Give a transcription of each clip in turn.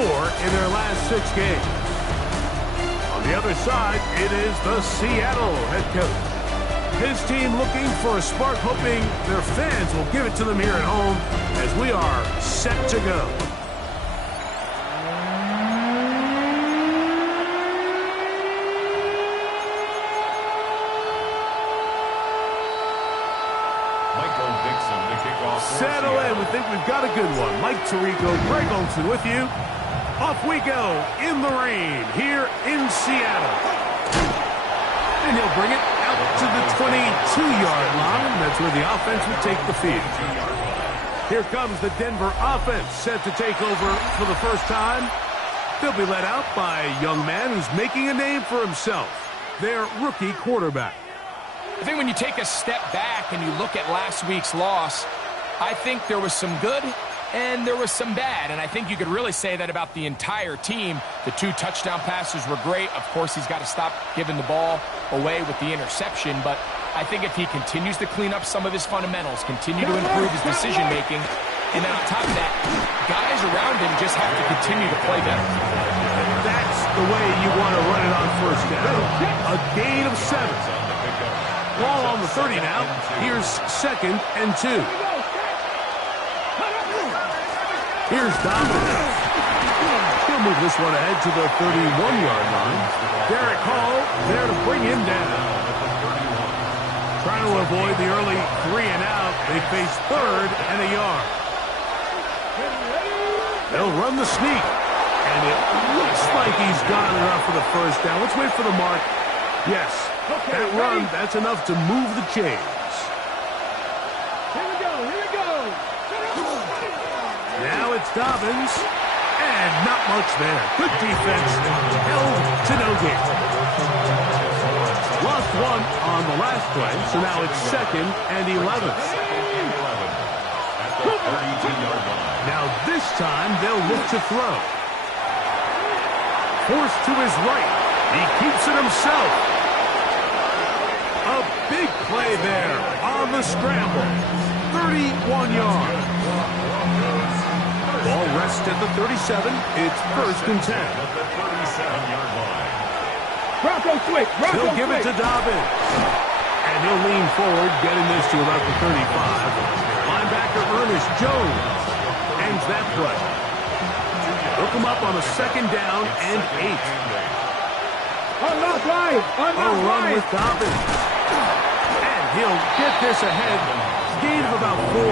in their last 6 games. On the other side, it is the Seattle head coach. His team looking for a spark, hoping their fans will give it to them here at home as we are set to go. Settle in. We think we've got a good one. Mike Tirico, Greg Olsen with you. Off we go in the rain here in Seattle. And he'll bring it out to the 22-yard line. That's where the offense will take the field. Here comes the Denver offense set to take over for the first time. They'll be led out by a young man who's making a name for himself, their rookie quarterback. I think when you take a step back and you look at last week's loss, I think there was some good and there was some bad. And I think you could really say that about the entire team. The 2 touchdown passes were great. Of course, he's got to stop giving the ball away with the interception. But I think if he continues to clean up some of his fundamentals, continue to improve his decision-making, and then on top of that, guys around him just have to continue to play better. That's the way you want to run it on first down. A gain of 7. Ball on the 30 now. Here's 2nd and 2. Here's Donovan. He'll move this one ahead to the 31-yard line. Derek Hall there to bring him down. Trying to avoid the early 3 and out. They face 3rd and a yard. They'll run the sneak. And it looks like he's got enough for the first down. Let's wait for the mark. Yes. That run, that's enough to move the chains. Here we go. Now it's Dobbins, and not much there. Good defense, held to no gain. Lost 1 on the last play, so now it's 2nd and 11. Now this time they'll look to throw. Forced to his right. He keeps it himself. A big play there on the scramble. 31 yards. Ball rests at the 37. It's 1st and 10. Broncos switch. He'll give it to Dobbins. And he'll lean forward, getting this to about the 35. Linebacker Ernest Jones ends that play. Hook him up on a 2nd down and 8. Unlock line. A run with Dobbins. And he'll get this ahead. Gain of about 4.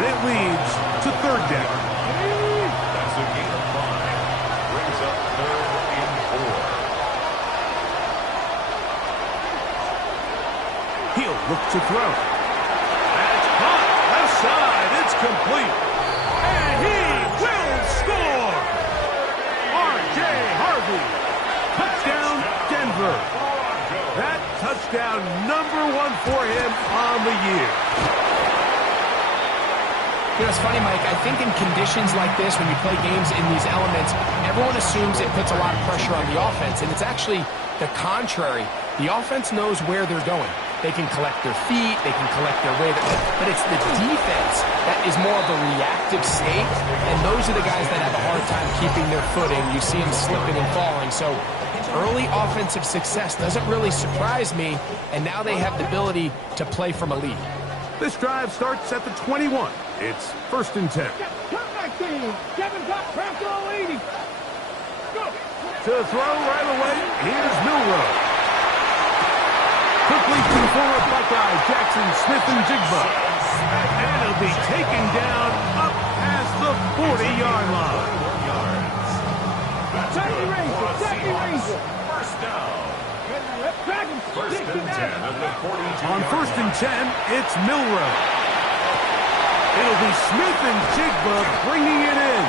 And it leads to 3rd down. That's a gain of 5. Brings up 3rd and 4. He'll look to throw. That's caught. Left side. It's complete. And he will score. R.J. Harvey. Touchdown, Denver. That touchdown number 1 for him on the year. You know, it's funny, Mike. I think in conditions like this, when you play games in these elements, everyone assumes it puts a lot of pressure on the offense, and it's actually the contrary. The offense knows where they're going. They can collect their feet, they can collect their way, but it's the defense that is more of a reactive state, and those are the guys that have a hard time keeping their footing. You see them slipping and falling, so early offensive success doesn't really surprise me, and now they have the ability to play from a lead. This drive starts at the 21. It's 1st and 10. To throw right away, here's Milroe. Quickly to former Buckeye Jackson Smith-Njigba. And he'll be taken down up past the 40-yard line. First down. First and 10 at the 42. On 1st and 10, it's Milroe. It'll be Smith-Njigba bringing it in.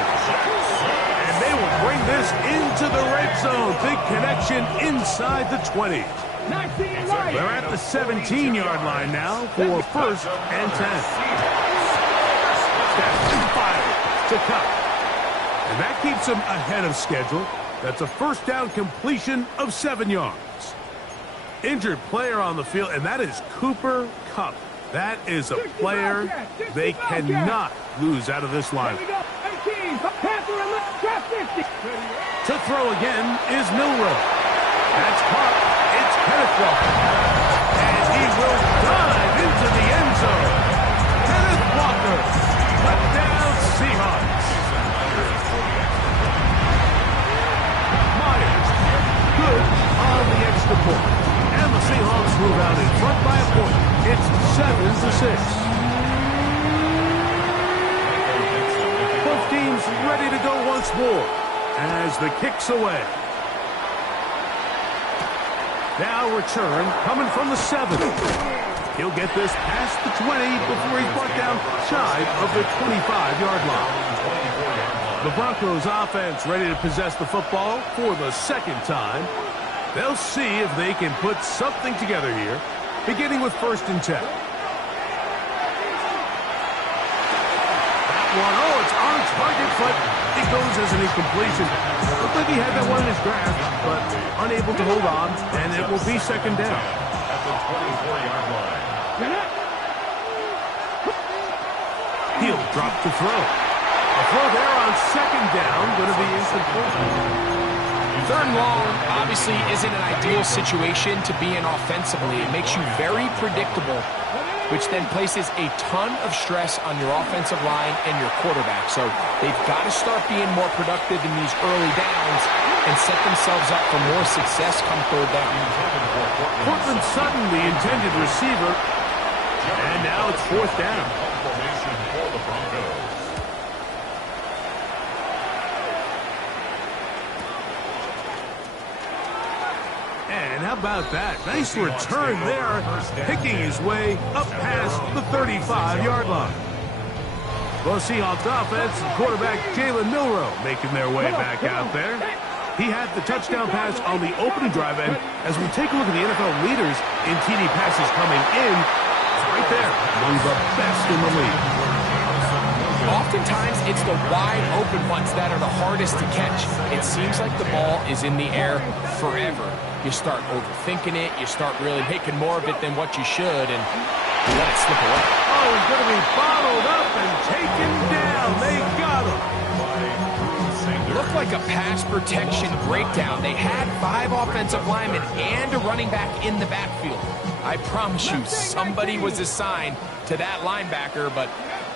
And they will bring this into the red zone. Big connection inside the 20. They're at the 17-yard line now for 1st and 10. That's 5 to cut. And that keeps them ahead of schedule. That's a 1st down completion of 7 yards. Injured player on the field, and that is Cooper Kupp. That is a player they cannot lose out of this lineup. To throw again is Milroe. That's caught. It's Kenneth Walker. And he will dive into the end zone. Kenneth Walker. Touchdown Seahawks. Myers. Good on the extra point. And the Seahawks move out in front by a point. It's 7-6. Both teams ready to go once more as the kick's away. Now return coming from the 7. He'll get this past the 20 before he's brought down shy of the 25-yard line. The Broncos offense ready to possess the football for the second time. They'll see if they can put something together here, beginning with 1st and 10. Oh, it's on target, but it goes as an incompletion. Looked like he had that one in his grasp, but unable to hold on, and it will be 2nd down. At the 24-yard line. He'll drop to throw. A throw there on 2nd down, going to be incomplete. 3rd and long obviously isn't an ideal situation to be in offensively. It makes you very predictable, which then places a ton of stress on your offensive line and your quarterback. So they've got to start being more productive in these early downs and set themselves up for more success come 3rd down. Cortland Sutton, the intended receiver, and now it's 4th down. Formation for the Broncos. And how about that? Nice return there, picking his way up past the 35-yard line. The Seahawks offense and quarterback Jalen Milroe making their way back out there. He had the touchdown pass on the opening drive, and as we take a look at the NFL leaders in TD passes coming in, it's right there, among the best in the league. Oftentimes, it's the wide open ones that are the hardest to catch. It seems like the ball is in the air forever. You start overthinking it. You start really making more of it than what you should, and you let it slip away. Oh, he's going to be bottled up and taken down. They got him. Looked like a pass protection breakdown. They had 5 offensive linemen and a running back in the backfield. I promise you, somebody was assigned to that linebacker, but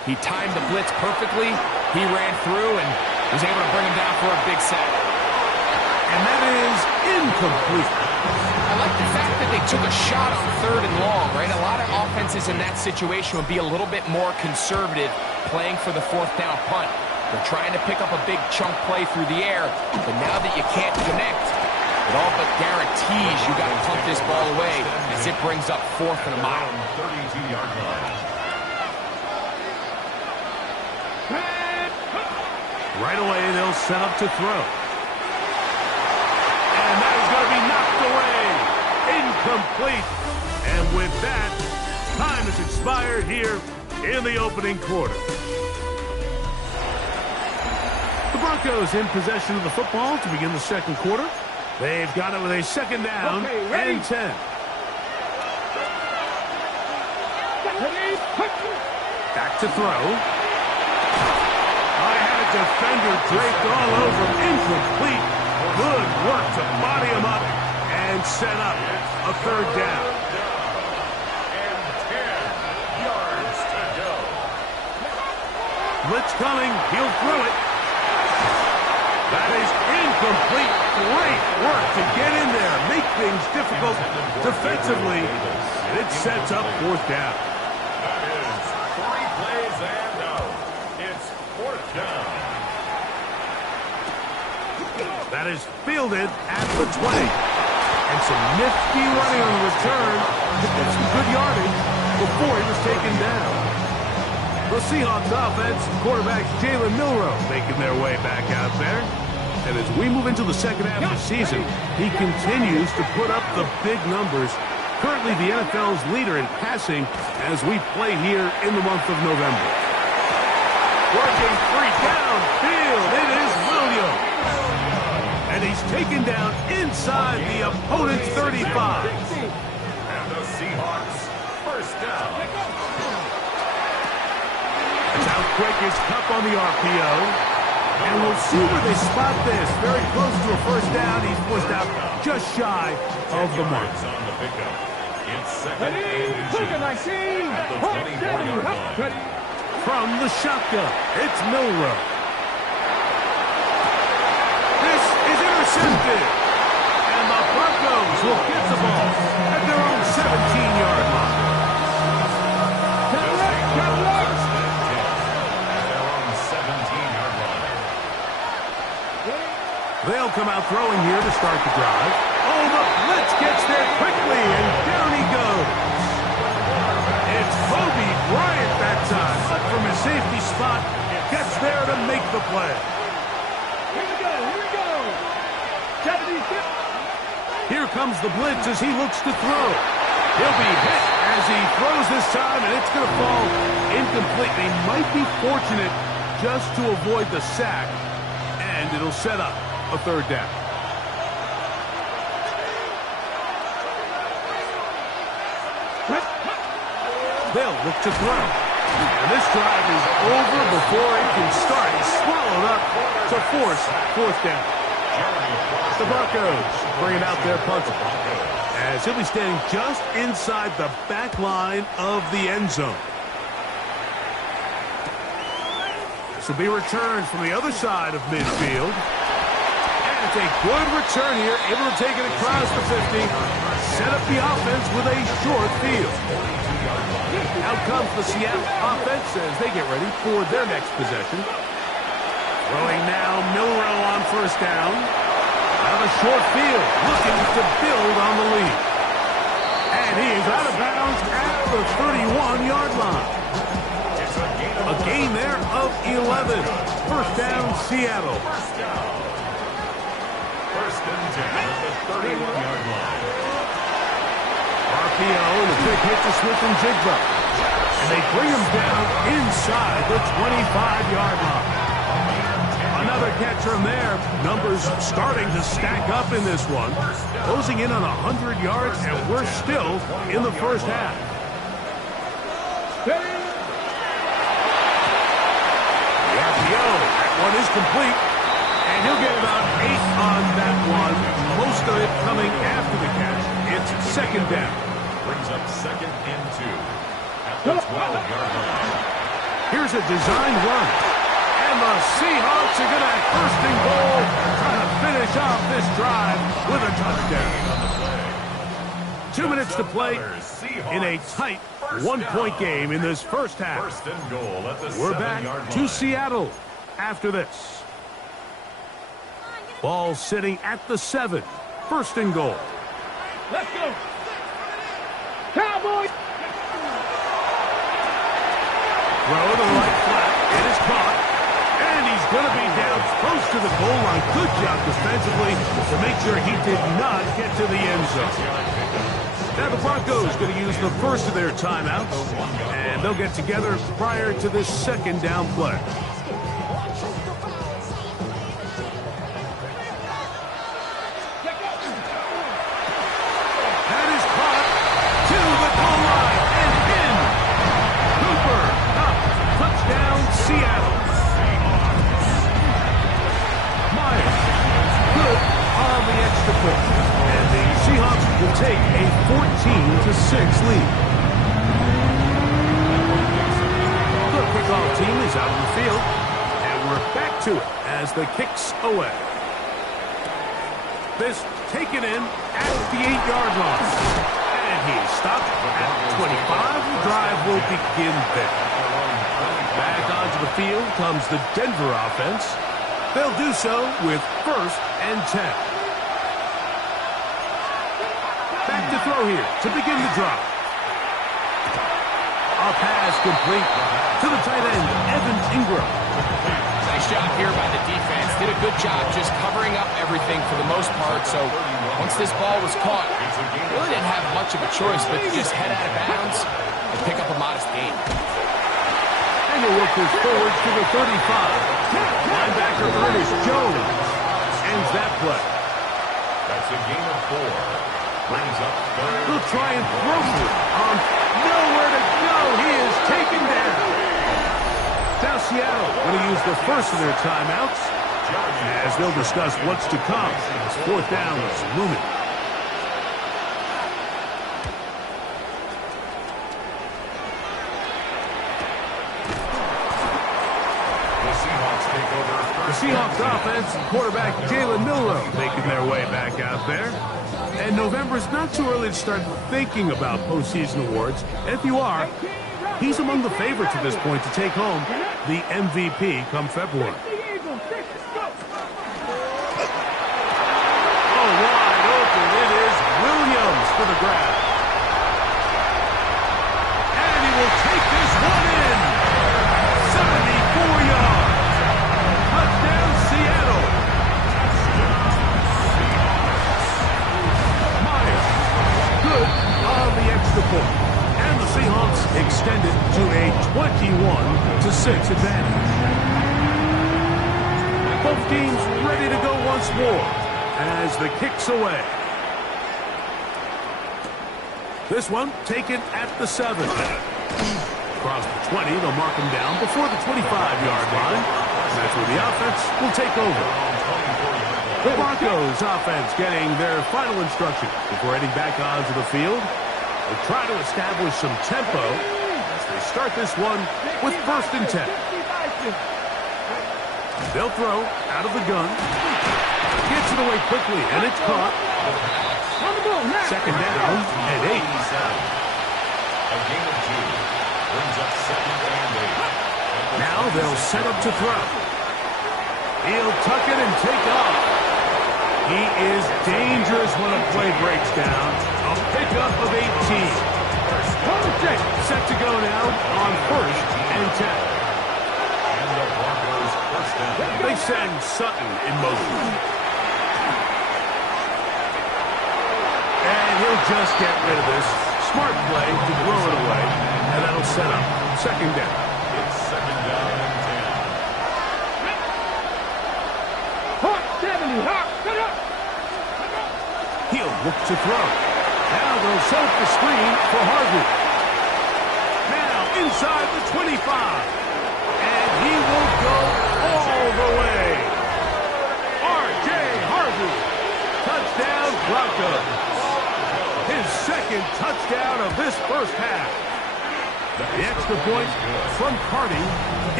he timed the blitz perfectly. He ran through and was able to bring him down for a big sack. And that is incomplete. I like the fact that they took a shot on 3rd and long, right? A lot of offenses in that situation would be a little bit more conservative playing for the 4th down punt. They're trying to pick up a big chunk play through the air, but now that you can't connect, it all but guarantees you got to pump this ball away as it brings up 4th and a mile. 32-yard line. Right away, they'll set up to throw. And that is going to be knocked away. Incomplete. And with that, time has expired here in the opening quarter. The Broncos in possession of the football to begin the second quarter. They've got it with a 2nd down and 10. Back to throw. Defender draped all over him. Incomplete. Good work to body him up and set up a 3rd down. And 10 yards to go. Blitz coming. He'll throw it. That is incomplete. Great work to get in there. Make things difficult defensively. And it sets up 4th down. That is 3 plays and out. It's 4th down. That is fielded at the 20. And some nifty running on the return to get some good yardage before he was taken down. The Seahawks offense, quarterback Jalen Milroe making their way back out there. And as we move into the second half of the season, he continues to put up the big numbers. Currently the NFL's leader in passing as we play here in the month of November. Working 3 downfield. It is Williams. And he's taken down inside the opponent's 35. And the Seahawks 1st down. That's how quick is Cup on the RPO. And we'll see where they spot this. Very close to a first down. He's pushed out just shy of the mark. On the pickup. It's second Ready? and Take a 2. 19. At the Hold 24-yard line. Ready? From the shotgun, it's Milrow. This is intercepted. And the Broncos will get the ball at their own 17-yard line. They'll come out throwing here to start the drive. Oh, the blitz gets there quickly, and down he goes. It's Kobe Bryant that time. Up from his safety spot, gets there to make the play. Here we go. Here we go. 76. Here comes the blitz as he looks to throw. He'll be hit as he throws this time, and it's going to fall incomplete. They might be fortunate just to avoid the sack, and it'll set up a third down. They'll look to throw. And this drive is over before it can start. He's swallowed up to force fourth down. The Broncos bringing out their punter, as he'll be standing just inside the back line of the end zone. This will be returned from the other side of midfield. And it's a good return here, able to take it across the 50, set up the offense with a short field. Out comes the Seattle offense as they get ready for their next possession. Throwing now, Milrow on first down. Out of short field, looking to build on the lead. And he is out of bounds at the 31-yard line. A gain there of 11. First down, Seattle. First and 10 at the 31-yard line. RPO and a quick hit to Smith and Jigba. And they bring him down inside the 25-yard line. Another catch from there. Numbers starting to stack up in this one. Closing in on 100 yards, and we're still in the first half. The RPO, that one is complete. And he'll get about 8 on that one. Most of it coming after the catch. It's second down. Brings up second and 2 at the 12-yard line. Here's a design run. And the Seahawks are going to have first and goal, trying to finish off this drive with a touchdown. 2 minutes to play in a tight one-point game in this first half. First and goal at the We're back 7-yard to line. Seattle after this. Ball sitting at the 7. First and goal. Let's go. Cowboys. Throw to the right flat. It is caught. And he's going to be down close to the goal line. Good job defensively to make sure he did not get to the end zone. Now the Broncos going to use the first of their timeouts. And they'll get together prior to this second down play. That is caught to the goal line and in. Cooper up. Touchdown, Seattle. Myers, good on the extra point. And the Seahawks will take a 14-6 lead. The kickoff team is out of the field. And we're back to it as the kick's away. This taken in at the 8-yard line. And he's stopped at 25. The drive will begin there. Back onto the field comes the Denver offense. They'll do so with first and 10. Back to throw here to begin the drive. A pass complete to the tight end, Evan Ingram. Nice job here by the defense. Did a good job just covering up everything for the most part. So once this ball was caught, really didn't have much of a choice but to just head out of bounds and pick up a modest gain. And he'll work this forward to the 35. Linebacker Ernest Jones ends that play. That's a gain of 4. Brings up third. He'll try and throw it on nowhere to go. He is taken down. Now Seattle going to use the first of their timeouts as they'll discuss what's to come as fourth down is looming. The Seahawks offense and quarterback Jalen Milroe making their way back out there. And November's not too early to start thinking about postseason awards. And if you are, he's among the favorites at this point to take home the MVP come February. Oh, wide open. It is Williams for the grab. And he will take this one in. 74 yards. Touchdown, Seattle. Myers, good on the extra point. And the Seahawks extend it to a 21-6 advantage. Both teams ready to go once more as the kick's away. This one taken at the 7. Across the 20, they'll mark him down before the 25-yard line. And that's where the offense will take over. The Broncos offense getting their final instruction before heading back onto the field. They'll try to establish some tempo as they start this one with 1st and 10. They'll throw out of the gun. Gets it away quickly, and it's caught. 2nd down and 8. A gain of 2 brings up 2nd and 8. Now they'll set up to throw. He'll tuck it and take off. He is dangerous when a play breaks down. A pickup of 18. Set to go now on 1st and 10. And the Broncos first down. They send Sutton in motion. And he'll just get rid of this. Smart play to throw it away. And that'll set up 2nd down. It's 2nd down and 10. Hawk 70, Hawk, cut up. He'll look to throw. Now they'll set up the screen for Harvey. Now inside the 25. And he will go all the way. R.J. Harvey. Touchdown, Broncos. His 2nd touchdown of this first half. The extra point from Carty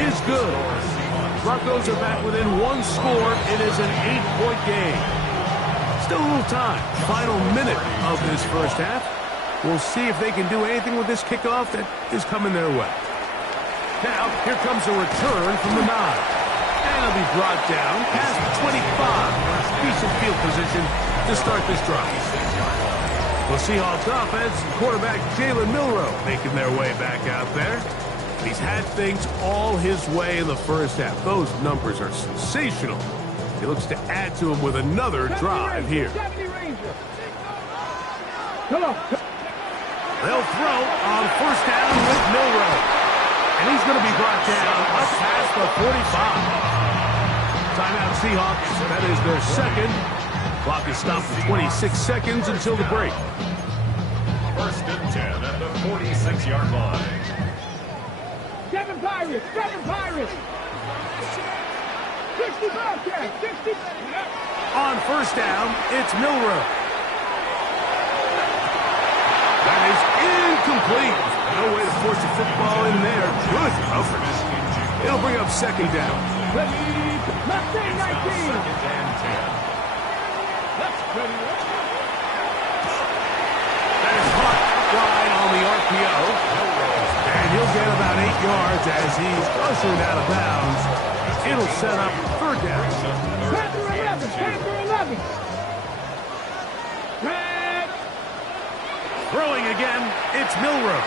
is good. Broncos are back within 1 score. It is an 8-point game. Still a little time. Final minute of this first half. We'll see if they can do anything with this kickoff that is coming their way. Now, here comes a return from the 9. And it'll be brought down past the 25. Decent field position to start this drive. The Seahawks offense and quarterback Jalen Milroe making their way back out there. He's had things all his way in the first half. Those numbers are sensational. He looks to add to him with another drive here. They'll throw on 1st down with Milroe. And he's going to be brought down up past the 45. Timeout Seahawks. That is their 2nd. Clock is stopped for 26 seconds until the break. 1st and 10 at the 46-yard line. 7 Pirates, 7 Pirates. 60 Bobcats, 60. On 1st down, it's Milroe. That is incomplete. No way to force a football in there. Good coverage. It'll bring up 2nd down. Left side 19. 2nd and 10. That is caught wide on the RPO. And he'll get about 8 yards as he's ushered out of bounds. It'll set up 3rd down. Panther 11, Panther 11. Red. Throwing again, it's Milroe.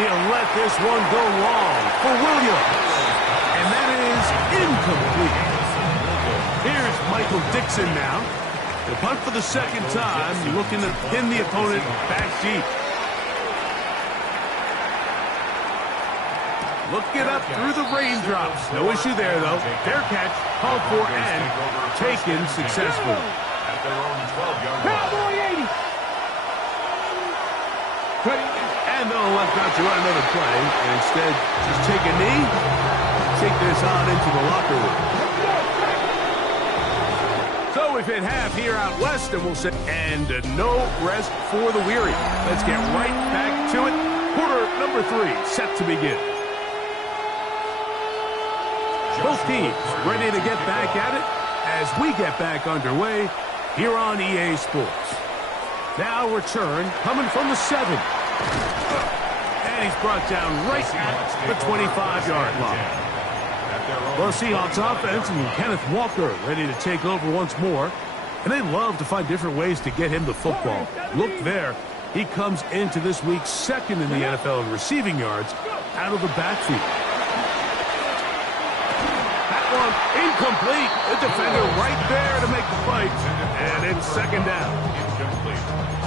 He'll let this one go long for Williams. And that is incomplete. Here's Michael Dixon now. The punt for the 2nd time, looking to pin the opponent back deep. Look it up through the raindrops. No issue there, though. Fair catch, called for, and taken successfully. At their own 12-yard line. Cowboy 80. And they'll elect not to run another play, and instead just take a knee take this on into the locker room. So we've hit half here out west, and we'll say, and no rest for the weary. Let's get right back to it. Quarter number 3 set to begin. Both teams ready to get back at it as we get back underway here on EA Sports. Now return coming from the 7. And he's brought down right at the 25-yard line. Well, Seahawks offense and Kenneth Walker ready to take over once more. And they love to find different ways to get him the football. Look there. He comes into this week 2nd in the NFL in receiving yards out of the backfield. That one incomplete. The defender right there to make the fight. And it's 2nd down.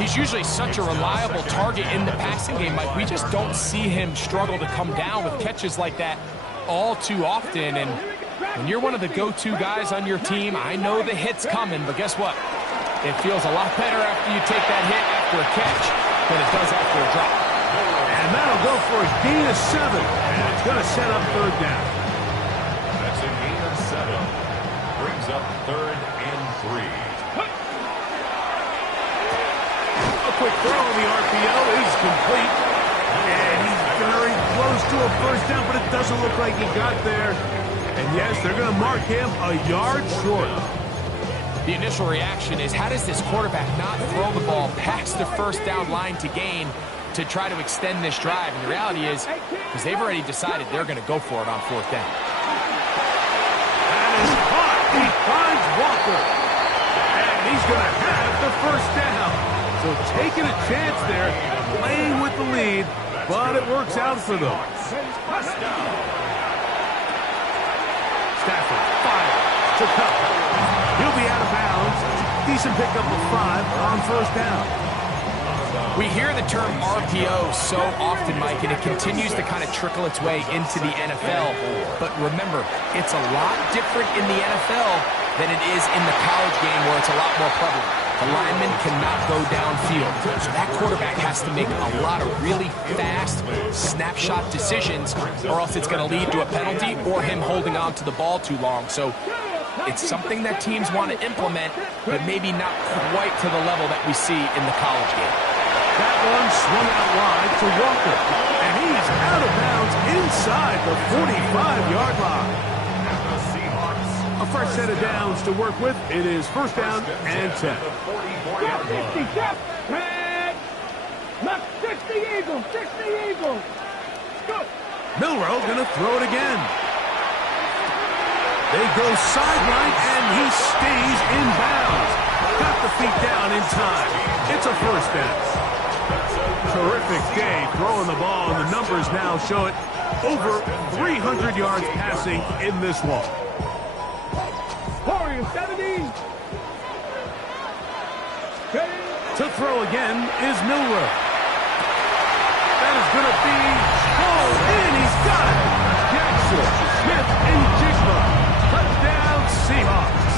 He's usually such a reliable target in the passing game, Mike. We just don't see him struggle to come down with catches like that all too often. And when you're one of the go-to guys on your team, I know the hit's coming, but guess what? It feels a lot better after you take that hit after a catch than it does after a drop. And that'll go for a gain of 7. And it's going to set up 3rd down. That's a gain of 7. Brings up 3rd and 3. A quick throw on the RPO is complete. And he's very close to a 1st down, but it doesn't look like he got there. And yes, they're going to mark him a yard short. The initial reaction is, how does this quarterback not throw the ball past the 1st down line to gain to try to extend this drive? And the reality is, because they've already decided they're going to go for it on 4th down. That is caught. He finds Walker. And he's going to have the 1st down. So taking a chance there, playing with the lead, but it works out for them. Stafford fires to Cup. He'll be out of bounds. Decent pickup of 5 on 1st down. We hear the term RPO so often, Mike, and it continues to kind of trickle its way into the NFL. But remember, it's a lot different in the NFL than it is in the college game where it's a lot more prevalent. The lineman cannot go downfield. So that quarterback has to make a lot of really fast snapshot decisions, or else it's going to lead to a penalty or him holding on to the ball too long. So it's something that teams want to implement, but maybe not quite to the level that we see in the college game. That one swung out wide to Walker, and he's out of bounds inside the 45-yard line. A fresh set of downs to work with. It is 1st down and 10. 60, Look, 60 Eagles, 60 Eagles. Go. Milroe going to throw it again. They go sideline, and he stays in bounds. Got the feet down in time. It's a 1st down. Terrific day throwing the ball, and the numbers now show it. Over 300 yards passing in this one. Warriors 70. To throw again is Milroe. That is going to be pulled in. He's got it. Jackson, Smith, and Jigba. Touchdown, Seahawks.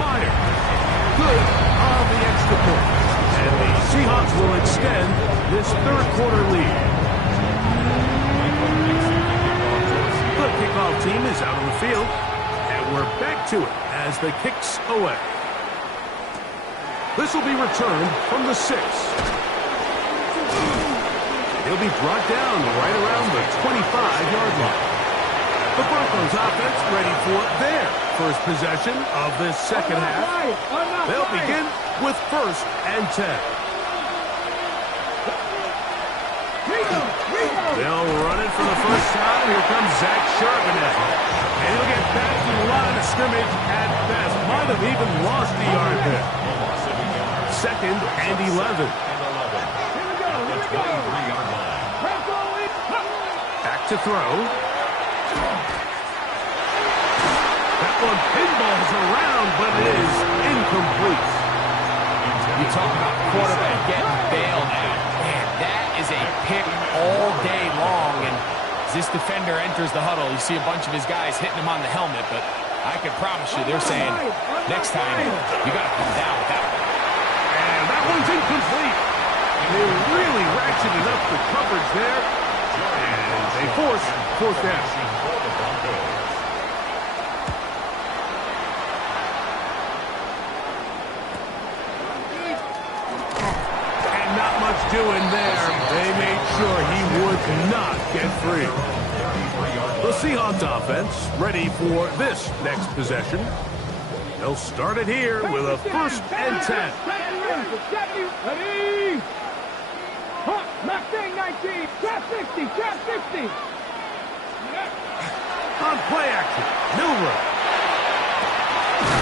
Meyer, good on the extra point. And the Seahawks will extend this 3rd quarter lead. The kickoff team is out on the field, and we're back to it as the kicks away. This will be returned from the 6. He'll be brought down right around the 25-yard line. The Broncos offense ready for their first possession of this 2nd half. They'll begin with 1st and 10. They'll run it for the first time. Here comes Zach Charbonnet. And he'll get back to the line of scrimmage at best. Might have even lost the yard there. 2nd and 11. Back to throw. That one pinballs around, but it is incomplete. You talk about quarterback getting bailed out. Man, that is a pick all day long. And as this defender enters the huddle, you see a bunch of his guys hitting him on the helmet. But I can promise you, they're saying, next time, you got to come down with that one. And that one's incomplete. They really ratcheted up the coverage there. And they force fourth down. And not much doing there. They made sure he would not get free. The Seahawks offense ready for this next possession. They'll start it here with a 1st and 10. Ready? Mustang 19. Trap 60. Trap 60. On play action, Milrow.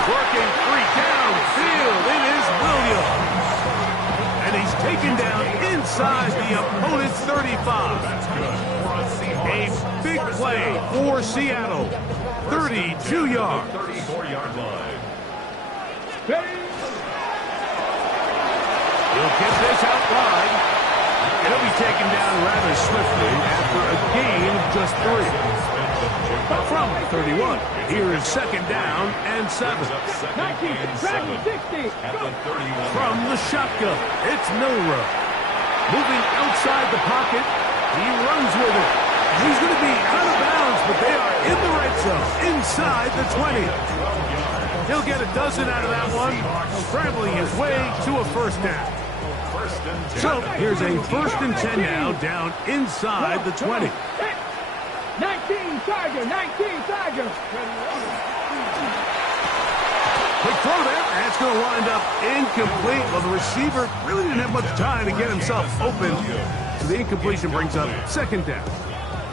Working free downfield. It is Williams. And he's taken down inside the opponent's 35. A big play for Seattle. 32 yards. 34-yard line. He'll get this out wide. He'll be taken down rather swiftly after a gain of just 3. From 31, here is 2nd down and 7. 19. Trap 60. From the shotgun, it's Milrow. Moving outside the pocket, he runs with it. And he's going to be out of bounds, but they are in the red zone, inside the 20. He'll get a dozen out of that one, scrambling his way to a 1st down. So here's a 1st and 10 now, down inside the 20. 19 Tiger. 19 Tiger. Quick throw there, and it's going to wind up incomplete. Well, the receiver really didn't have much time to get himself open. So the incompletion brings up 2nd down.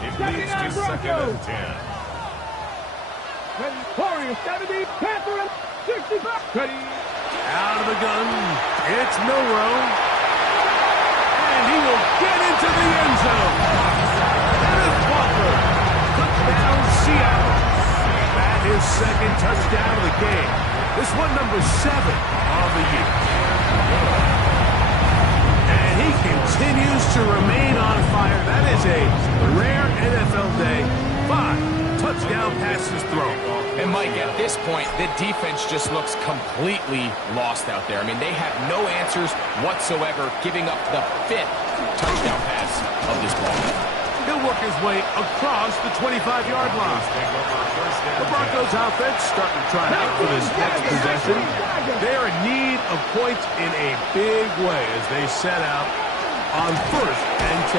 It leads to 2nd and 10. Warriors 70. Panther 65. Ready. Out of the gun, it's Milrow. And he will get into the end zone. Dennis Walker. Touchdown, Seattle. That is 2nd touchdown of the game. This one number 7 of the year. And he continues to remain on fire. That is a rare NFL day. 5 touchdown passes thrown. And Mike, at this point, the defense just looks completely lost out there. I mean, they have no answers whatsoever, giving up the 5th touchdown pass of this ball. He'll work his way across the 25-yard line. The Broncos offense starting to try out for this next possession. They're in need of points in a big way as they set out on 1st and 10.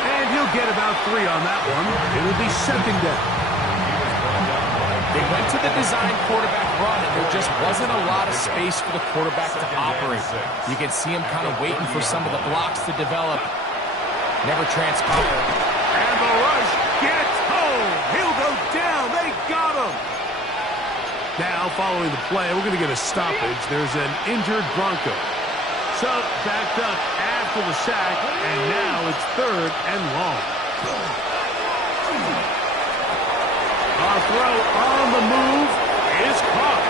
And he'll get about 3 on that one. It'll be 2nd down. They went to the design quarterback run, and there just wasn't a lot of space for the quarterback to operate. You can see him kind of waiting for some of the blocks to develop. Never transpired. And the rush gets home. He'll go down. They got him. Now, following the play, we're going to get a stoppage. There's an injured Bronco. So, backed up after the sack, and now it's 3rd and long. Our throw on the move is caught.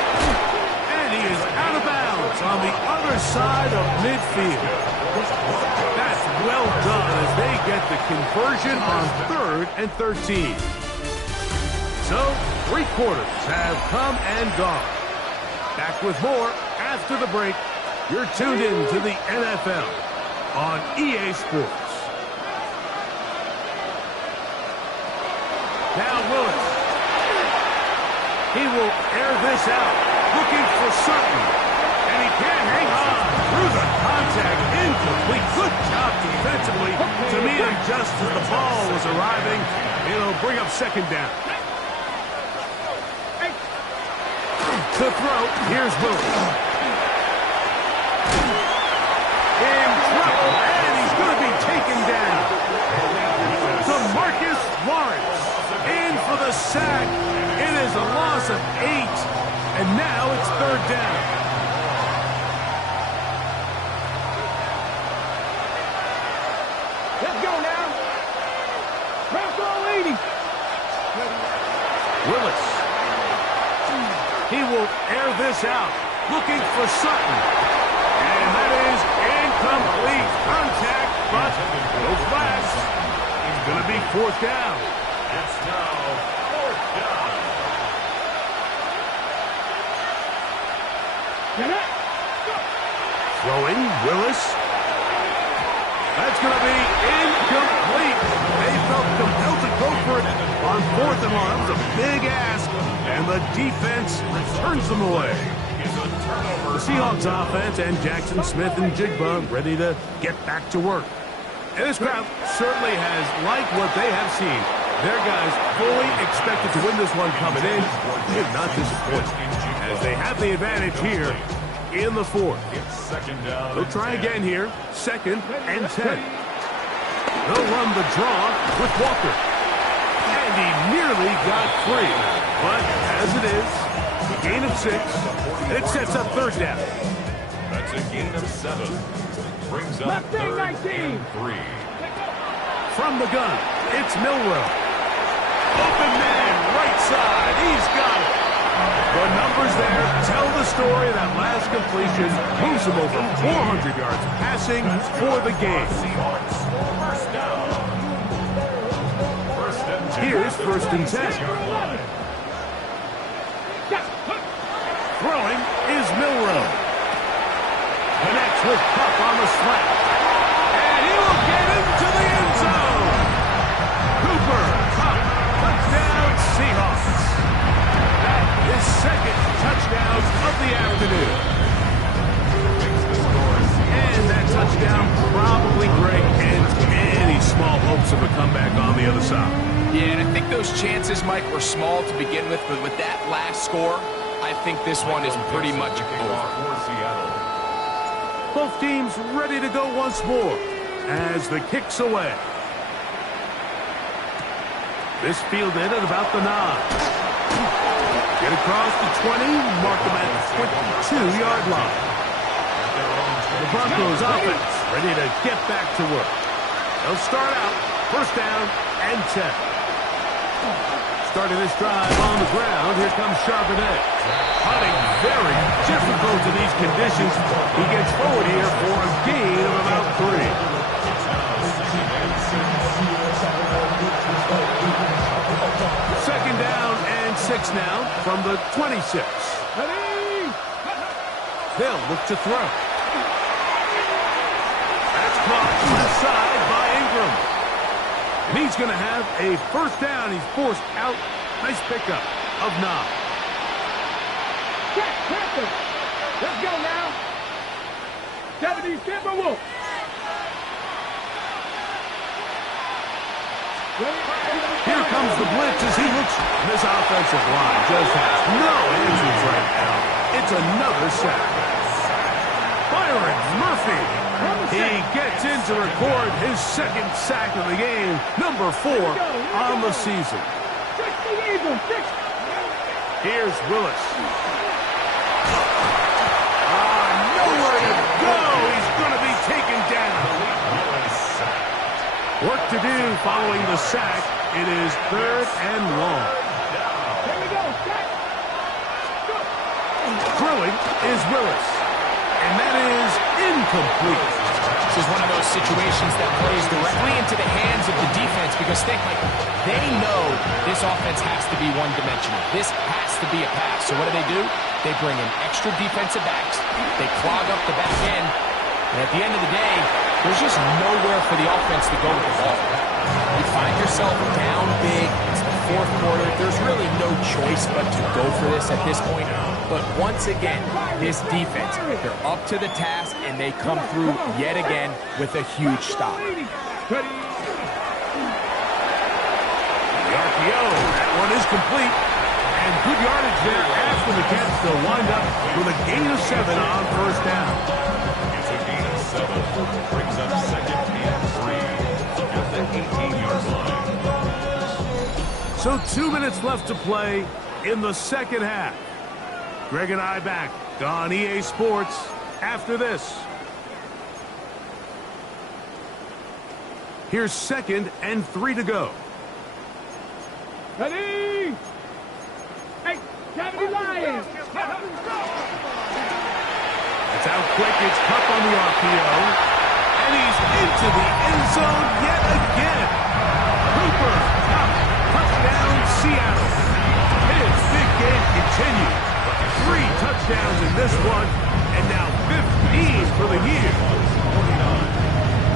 And he is out of bounds on the other side of midfield. That's well done as they get the conversion on 3rd and 13. So, 3 quarters have come and gone. Back with more after the break. You're tuned in to the NFL on EA Sports. Now Willis. He will air this out, looking for Sutton. And he can't hang on through the contact. Incomplete. Good job defensively to meet him just as the ball was arriving. It'll bring up 2nd down. To throw, here's Willis. In trouble, and he's going to be taken down. To Marcus Lawrence. In for the sack. It is a loss of 8, and now it's 3rd down. Let's go now. Rest all 80. Willis. He will air this out, looking for Sutton. And that is incomplete. Contact, but no flags. It's going to be 4th down. It's now 4th down. Throwing, Willis. That's going to be incomplete. felt compelled to go for it on 4th and long. It was a big ask, and the defense turns them away. The Seahawks offense and Jackson Smith and Jigba ready to get back to work. And this crowd certainly has liked what they have seen. Their guys fully expected to win this one coming in. They did not disappoint, as they have the advantage here in the 4th. They'll try again here. 2nd and 10. They'll run the draw with Walker. And he nearly got free. But as it is, a gain of 6. And it sets up 3rd down. That's a gain of 7. Brings up 3rd and 3. From the gun, it's Milroe. Open man, right side. He's got it. The numbers there tell the story. That last completion moves him over 400 yards passing for the game. Here's 1st and 10. Throwing is Milroe. Connects with Pup on the slant. And he will get into the end zone. Cooper, Pup, touchdown Seahawks. That is 2nd touchdown of the afternoon. And that touchdown probably great, and any small hopes of a comeback on the other side. Yeah, and I think those chances, Mike, were small to begin with, but with that last score, I think this one is pretty much over. Both teams ready to go once more as the kick's away. This fielded at about the 9. Get across the 20, mark them at the 22-yard line. The Broncos offense ready to get back to work. They'll start out 1st down and 10. Starting this drive on the ground, here comes Charbonnet. Hunting very difficult in these conditions. He gets forward here for a gain of about 3. Second down and 6 now from the 26. They'll look to throw. That's caught to the side by Ingram. And he's going to have a 1st down. He's forced out. Nice pickup of 9. Let's go now. 70 Timberwolves. Here comes the blitz as he looks. This offensive line just has no answers right now. It's another sack. Byron Murphy. He gets in to record his 2nd sack of the game, number 4 on the season. Here's Willis. Nowhere to go. He's going to be taken down. Work to do following the sack. It is 3rd and long. Throwing is Willis. And that is incomplete. This is one of those situations that plays directly into the hands of the defense because think, like, they know this offense has to be one-dimensional. This has to be a pass. So what do? They bring in extra defensive backs. They clog up the back end. And at the end of the day, there's just nowhere for the offense to go with the ball. You find yourself down big. It's the 4th quarter. There's really no choice but to go for this at this point. But once again, this defense, they're up to the task, and they come through yet again with a huge stop. The RPO, that one is complete. And good yardage there after the catch. They'll wind up with a gain of 7 on 1st down. It's a gain of 7. Brings up 2nd and 3 at the 18-yard line. So 2 minutes left to play in the 2nd half. Greg and I back on EA Sports after this. Here's 2nd and 3 to go. Ready? Hey, 70 Lions. It's out quick. It's Cup on the RPO. And he's into the end zone yet again. Cooper, Cup, touchdown, Seattle. His big game continues. 3 touchdowns in this one, and now 15 for the year. 29.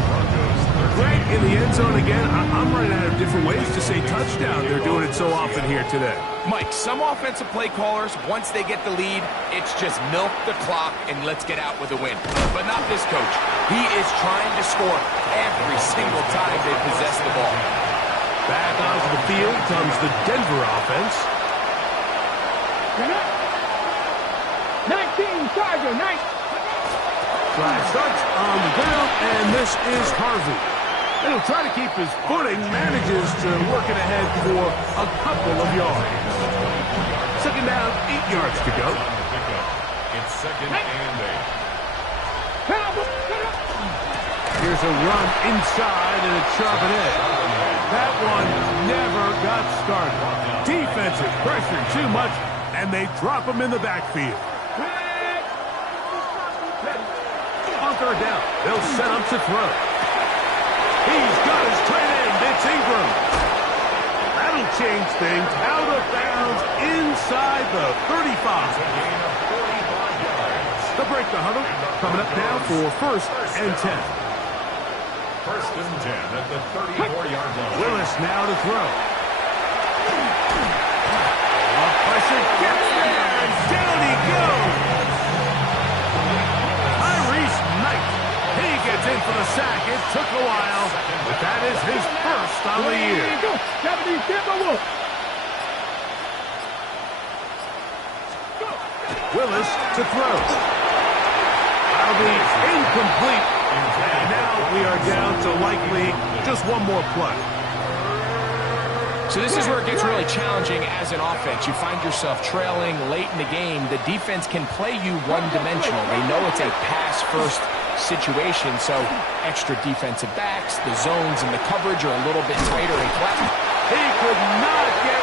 Broncos 30. Greg, in the end zone again. I'm running out of different ways to say touchdown. They're doing it so often here today. Mike, some offensive play callers, once they get the lead, it's just milk the clock and let's get out with a win. But not this coach. He is trying to score every single time they possess the ball. Back onto the field comes the Denver offense. 19, Charger, 19. Drive starts on the ground, and this is Harvey. And he'll try to keep his footing, manages to work it ahead for a couple of yards. Second down, 8 yards to go. It's second and 8. Here's a run inside, and it's sharp ahead. That one never got started. Defense is pressuring too much, and they drop him in the backfield. On third down, they'll set up to throw. He's got his tight end. It's Ingram. That'll change things. Out of bounds inside the 35. They'll break the huddle. Coming up now for first and 10. First and 10 at the 34-yard line. Willis now to throw. Pressure gets there, and down he goes. Tyrese Knight. He gets in for the sack. It took a while, but that is his first on the year. Willis to throw. That'll be incomplete. And now we are down to likely just one more play. So this is where it gets really challenging as an offense. You find yourself trailing late in the game. The defense can play you one-dimensional. They know it's a pass-first situation, so extra defensive backs, the zones and the coverage are a little bit tighter and flat. He could not get